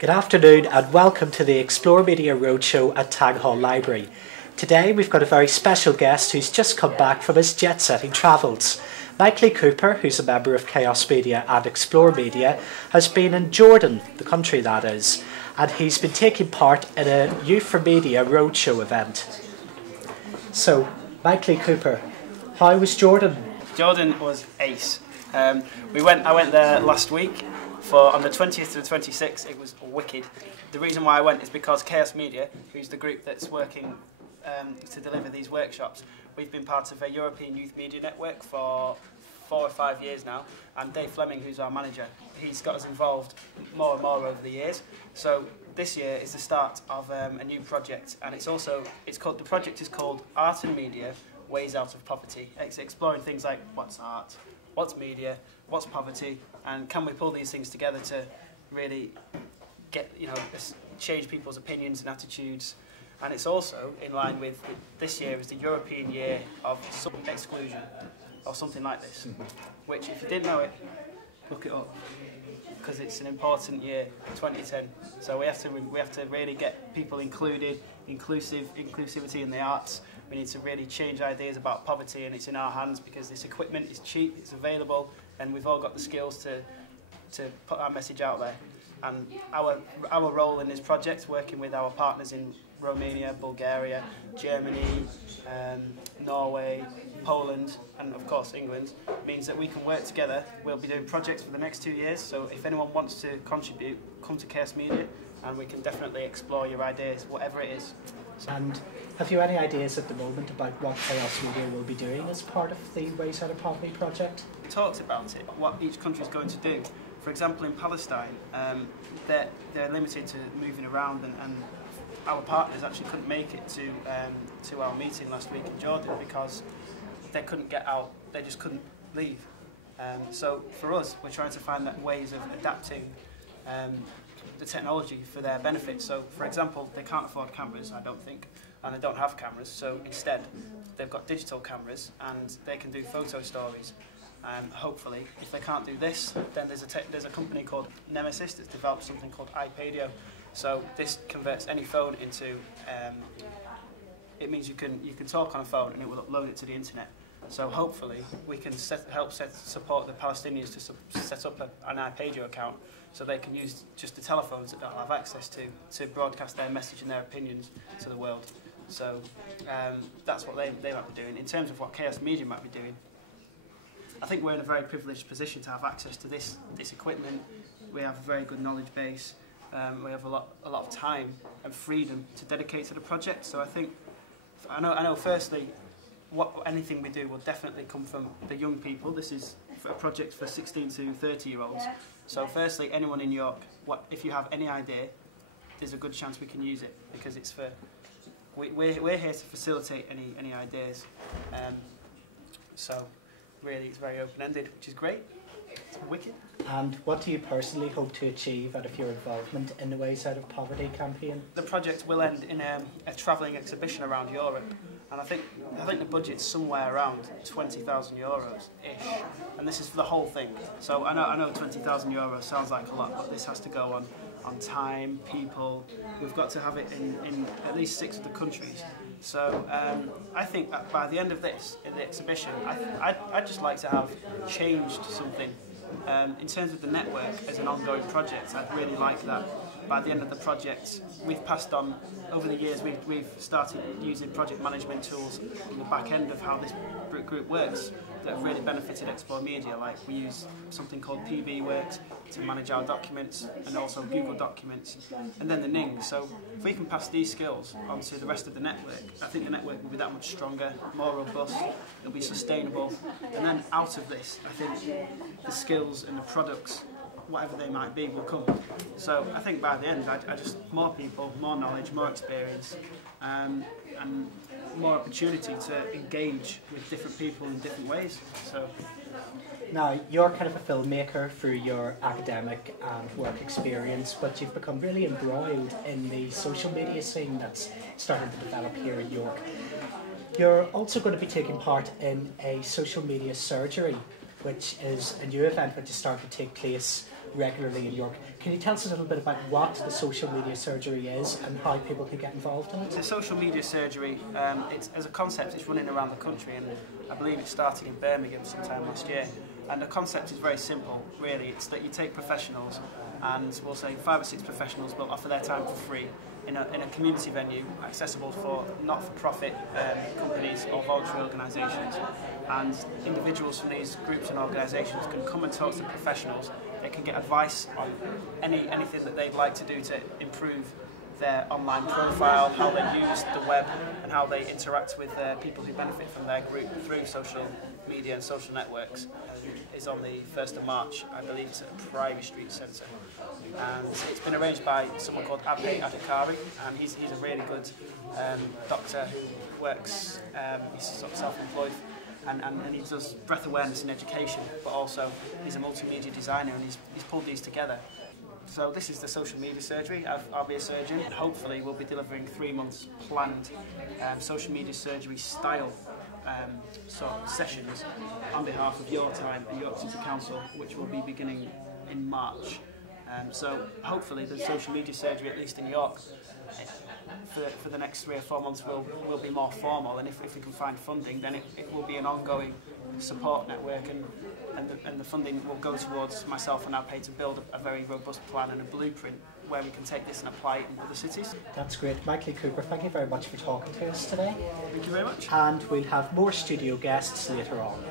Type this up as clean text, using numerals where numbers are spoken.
Good afternoon and welcome to the Explore Media Roadshow at Tag Hall Library. Today we've got a very special guest who's just come back from his jet-setting travels. Mike Leigh Cooper, who's a member of KhaoZ Media and Explore Media, has been in Jordan, the country that is, and he's been taking part in a Youth4Media Roadshow event. So, Mike Leigh Cooper, how was Jordan? Jordan was ace. I went there last week. On the 20th to the 26th, it was wicked. The reason why I went is because KhaoZ Media, who's the group that's working to deliver these workshops, we've been part of a European Youth4Media network for 4 or 5 years now, and Dave Fleming, who's our manager, he's got us involved more and more over the years. So this year is the start of a new project, and the project is called Art and Media Ways Out of Poverty. It's exploring things like what's art, what's media, what's poverty, and can we pull these things together to really get, change people's opinions and attitudes. And it's also in line with this year is the European Year of Exclusion, or something like this, which if you didn't know it, look it up, because it's an important year, 2010. So we have to really get people included, inclusivity in the arts. We need to really change ideas about poverty, and it's in our hands because this equipment is cheap, it's available, and we've all got the skills to put our message out there. And our role in this project, working with our partners in Romania, Bulgaria, Germany, Norway, Poland, and of course England, means that we can work together. We'll be doing projects for the next 2 years, so if anyone wants to contribute, come to KhaoZ Media, and we can definitely explore your ideas, whatever it is. And have you any ideas at the moment about what KhaoZ Media will be doing as part of the Ways Out of Poverty project? We talked about it, what each country is going to do. For example, in Palestine, they're limited to moving around, and our partners actually couldn't make it to our meeting last week in Jordan because they couldn't get out, they just couldn't leave. So for us, we're trying to find ways of adapting the technology for their benefit. So for example, they can't afford cameras, I don't think, and they don't have cameras, so instead they've got digital cameras and they can do photo stories. And hopefully, if they can't do this, then there's a company called Nemesis that's developed something called iPadio. So this converts any phone into, it means you can talk on a phone and it will upload it to the internet. So hopefully we can support the Palestinians to set up an iPadio account so they can use just the telephones that they'll have access to broadcast their message and their opinions to the world. So that's what they might be doing. In terms of what KhaoZ Media might be doing, I think we're in a very privileged position to have access to this equipment. We have a very good knowledge base. We have a lot of time and freedom to dedicate to the project. So I know. Firstly, anything we do will definitely come from the young people. This is a project for 16 to 30-year-olds. So firstly, anyone in York, if you have any idea, there's a good chance we can use it because it's for. We're here to facilitate any ideas. So really, it's very open-ended, which is great. It's wicked. And what do you personally hope to achieve out of your involvement in the Ways Out of Poverty campaign? The project will end in a travelling exhibition around Europe, and I think the budget's somewhere around €20,000-ish, and this is for the whole thing. So I know €20,000 sounds like a lot, but this has to go on time, people. We've got to have it in at least 6 of the countries. So I think that by the end of this, in the exhibition, I'd just like to have changed something. In terms of the network as an ongoing project, I'd really like that. By the end of the project, we've passed on, over the years, we've started using project management tools on the back end of how this group works that have really benefited Explore Media. Like we use something called PB Works to manage our documents, and also Google Documents, and then the Ning. So if we can pass these skills onto the rest of the network, I think the network will be that much stronger, more robust, it'll be sustainable, and then out of this, I think the skills and the products, whatever they might be, will come. So I think by the end, I just more people, more knowledge, more experience, and more opportunity to engage with different people in different ways. So now, you're kind of a filmmaker through your academic and work experience, but you've become really embroiled in the social media scene that's starting to develop here in York. You're also going to be taking part in a social media surgery, which is a new event which is starting to take place regularly in York. Can you tell us a little bit about what the social media surgery is and how people can get involved in it? The social media surgery, as a concept, it's running around the country, and I believe it started in Birmingham sometime last year. And the concept is very simple, really. It's that you take professionals, and we'll say 5 or 6 professionals will offer their time for free in a community venue accessible for not-for-profit companies or voluntary organisations. And individuals from these groups and organisations can come and talk to professionals. They can get advice on anything that they'd like to do to improve their online profile, how they use the web, and how they interact with people who benefit from their group through social media and social networks. Is on the 1st of March, I believe it's at Priory Street Centre. And it's been arranged by someone called Abhay Adhikari, and he's a really good doctor who works, he's sort of self-employed, and he does breath awareness in education, but also he's a multimedia designer, and he's pulled these together. So this is the social media surgery. I'll be a surgeon, and hopefully we'll be delivering 3 months planned social media surgery style sort of sessions on behalf of your time and York City Council, which will be beginning in March. So hopefully the social media surgery, at least in York, for the next 3 or 4 months will be more formal, and if we can find funding, then it will be an ongoing support network, and the funding will go towards myself and Abhay to build a very robust plan and a blueprint where we can take this and apply it in other cities. That's great. Mike Leigh Cooper, thank you very much for talking to us today. Thank you very much. And we'll have more studio guests later on.